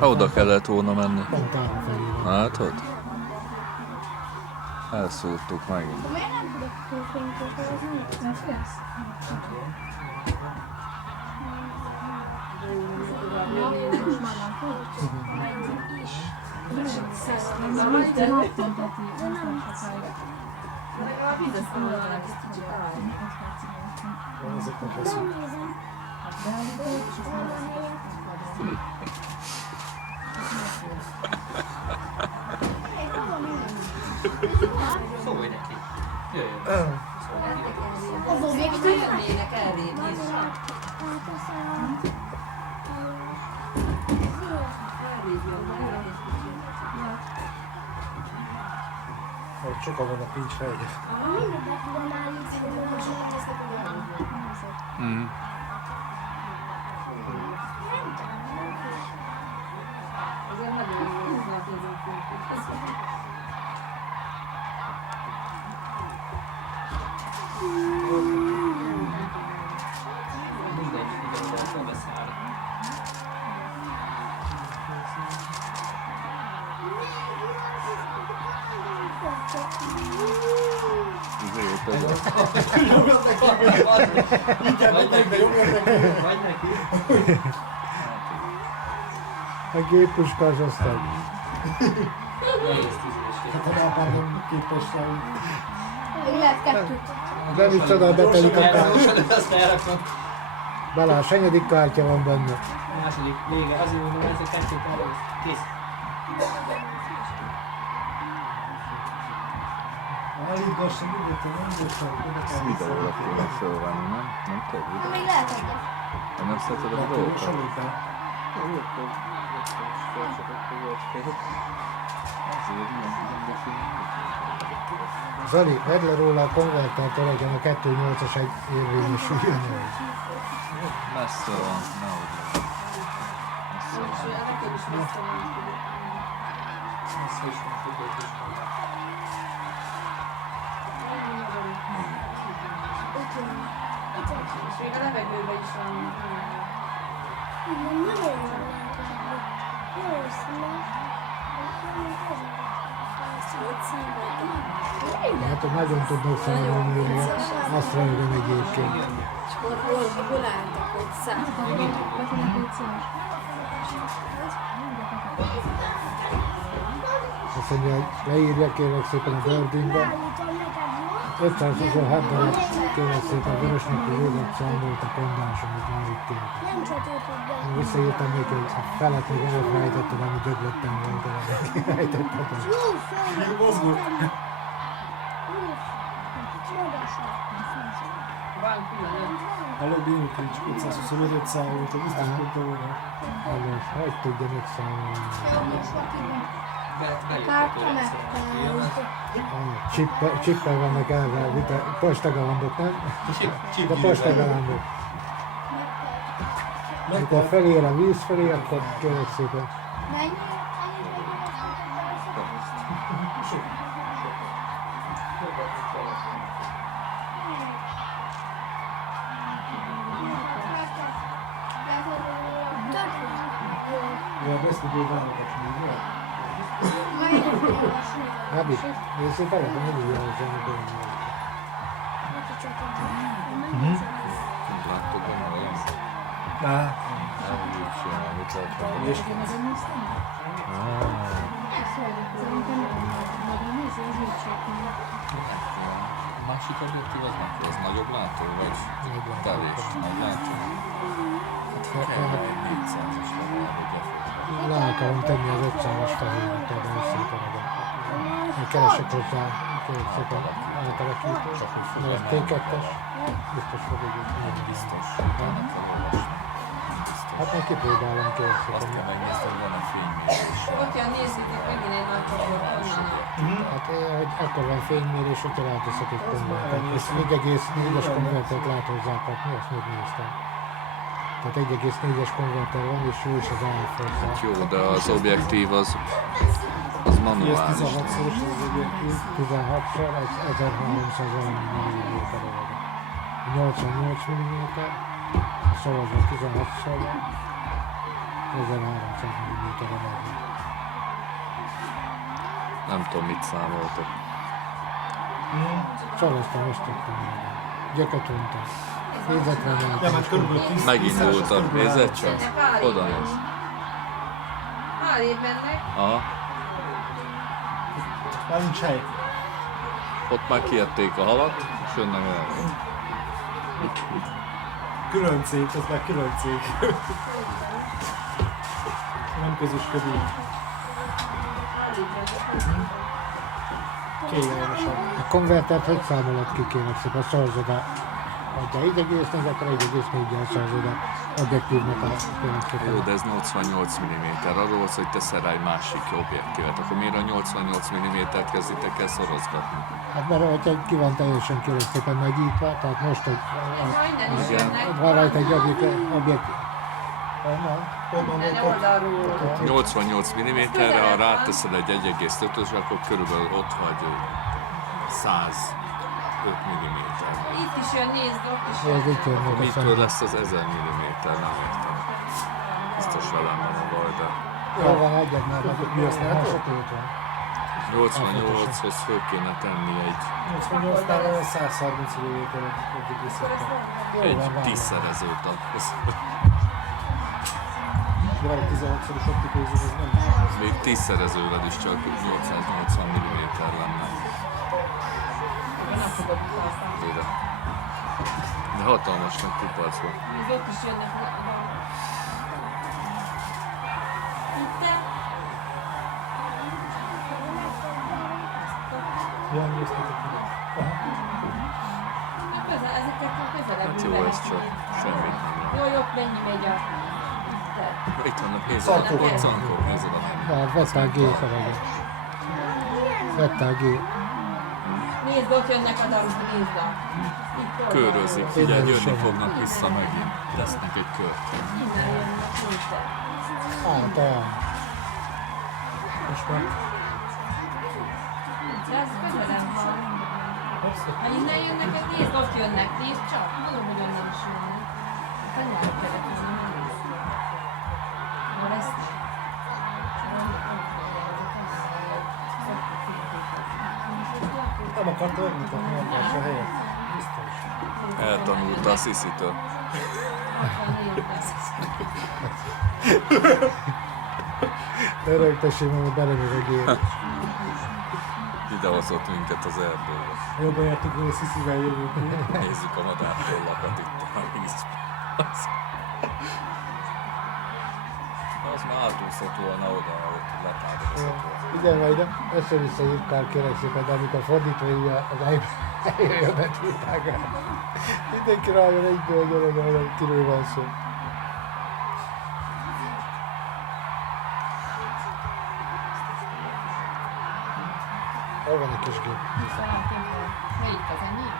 Oda kellett volna menni. Pont arra felé van. Látod? Elszúrtuk megint. Miért nem tudok fényképezni? Nem félsz? Most már nem tudok. Ezeknek lesz. Szólj neki. Jöjjön. Az objektív? Jönnének elvéd is. Hogy sokan vannak, nincs hely. Mm. Azért nagyon jó hozzáférünk. Mindegy, igazából beszáll. Azért ez a... Vagy neki. A géppuskás aztán. Nehéz tűzés. Hát a lápán nem képes rá. Még lehet kettőt. Nem is csoda, betelik a kártya. Gyorsan, de azt elrakom. Balázs, hanyadik kártya van benne? Második, vége. Azért mondom, ez a kettőt elrakom. Kész. Állítgassa nyugodtan, nem gyorsan. Videóra kéne fölvenni, nem? Nem tudod? Még lehet egyet. Te nem szereted a dolgokat? Zali, vedd le róla a konvertert, legyen a 2.8-as egy érvényesüljön. Messze van, nehogy legyen. Messze van. Nekem is messze van. Messze is van, futott is van. És még a levegőben is van. Nem nagyon jól lehet látni. Jó színes. Hát, hogy nagyon tudnak számolni, azt rajom egyébként. És hol álltak, hogy Azt mondja, hogy leírja kérlek szépen a Birdingbe. 526 darab kérlek szépen vörösnek végig számolt a kondáson, amit már itt tényleg. Nem csak ő tudja. Visszaírtam neki, hogy a felet még elrejtettem, ami döglöttem volt, de rejtettem. Jó, föl! Mozgó. Van külön. Előbb én is 525-öt számoltam, biztos mondtam volna. Előbb, hogy tudja megszámolni. Kártya megtalált. Csippel vannak elve, postagalambok, nem? De postagalambok. Amikor felér a víz felé, akkor kérlek szépen. Mennyi? Ja, ezt tudjuk válogatni, jó? Abi, én szépen nem így jelzem, hogy Láttuk benne olyan? nem. Elhívjuk csinálni, mit lehet És A másik objektív az nem ez nagyobb látó, vagy kevés nagy látó? Hát kell egy 400-as legalább, hogy lefogja. le akarom tenni az 500-as fehéret, erre szépen oda. Én keresek hozzá, kérlek szépen átalakító, mert T2-es, biztos fog egy Biztos. Ennek kell olvasni. Biztos. Hát meg kipróbálom, kérlek Azt kell szépen. megnézni, hogy van-e fénymérés. Ott jön, nézzük itt megint egy nagy csoport, onnan. Hát akkor van fénymérés, hogyha ráteszek egy konvertert. És 1,4-es konvertert lehet hozzá kapni, azt még néztem. Tehát 1,4-es konverter van, és jó is az állfozzá. Jó, de az objektív az manuális. 16-szoros az objektív, 16-szor, az 1300 mm. 88 mm, szavazva 16-szor van. 1300 mm-re megy. Nem tudom, mit számoltok. Szavaztam, most tettem meg. Gyököt untam. Nézetre Ja, megy. hát körülbelül 10 Megindultak, nézed csak. Oda néz. Arrébb mennek. Aha. Már nincs hely. Ott már kiették a halat, és jönnek el. Külön cég, ez már külön cég. Nem közösködik. Kényelmesebb. A konvertert hogy számolod ki, kérlek szépen, szorzod a 1,4-ekre, 1,4-jel szorzod a objektívnak a kérlek szépen. Jó, de ez 88 mm. Arról volt, hogy teszel rá egy másik objektívet. Akkor miért a 88 mm-t kezditek el szorozgatni? Hát mert hogyha ki van teljesen kérlek szépen megnyitva, tehát most, hogy Innen is Igen. jönnek. van rajta egy objektív. Honnan Egy mondtad? oldalról. 88 mm-re, ha ráteszel egy 1,5-ös, akkor körülbelül ott vagy 105 mm. Itt is jön, nézd, ott is Ez itt jön meg a Mitől szemben. lesz az 1000 mm? Nem értem. Biztos velem van a baj, de Jó van, adjad már, Mi azt látod? sötét van. 88-hoz föl kéne tenni 88-nál olyan 130 mm egyik részletet. Jó egy van, várjál. tízszerezőt. De már a 16-szoros optikai zoom, ez nem is. Még tízszerezővel is csak 880 mm lenne. Nem fogod használni. Ide. De hatalmasnak kupac volt. Nézd, ott is jönnek. Itt Ja, néztétek meg. közel, ezeket közelebb Hát jó, ez csak semmit nem. Jó, jobb, mennyi megy a... Itt vannak, nézd, Szankók. ott szankók, nézd oda menni. Hát vett a G szalagot. Vett a G. Nézd, ott jönnek a daruk, nézd a... Itt Körözik, oldalról. figyelj, Innen is jönni jön. fognak vissza megint. Tesznek egy kört. Innen jönnek, nézd el. Által. Most már. Ez közelebb van. Ha innen jönnek, hát nézd, ott jönnek, nézd csak. Mondom, hogy onnan is jönnek. Kanyarra kellett volna, nem lesz. Már ezt nem. Nem akarta megmutatni egymás a helyet. Biztos. Eltanulta a Sziszitől. Ne rögtessél, mert belemegy a G. Idehozott minket az erdőbe. Jobban jártuk, hogy a Sziszivel jövünk. Nézzük a madártollakat itt a vízben. Az már átúszott volna oda, ott letávolzott volna. Igen, majd össze-vissza írkál, kérek szépen, de amikor fordítva írja, az eljön a betűtágán. Mindenki rájön egyből, hogy kiről van szó. Hol van a kis gép? Melyik az ennyi?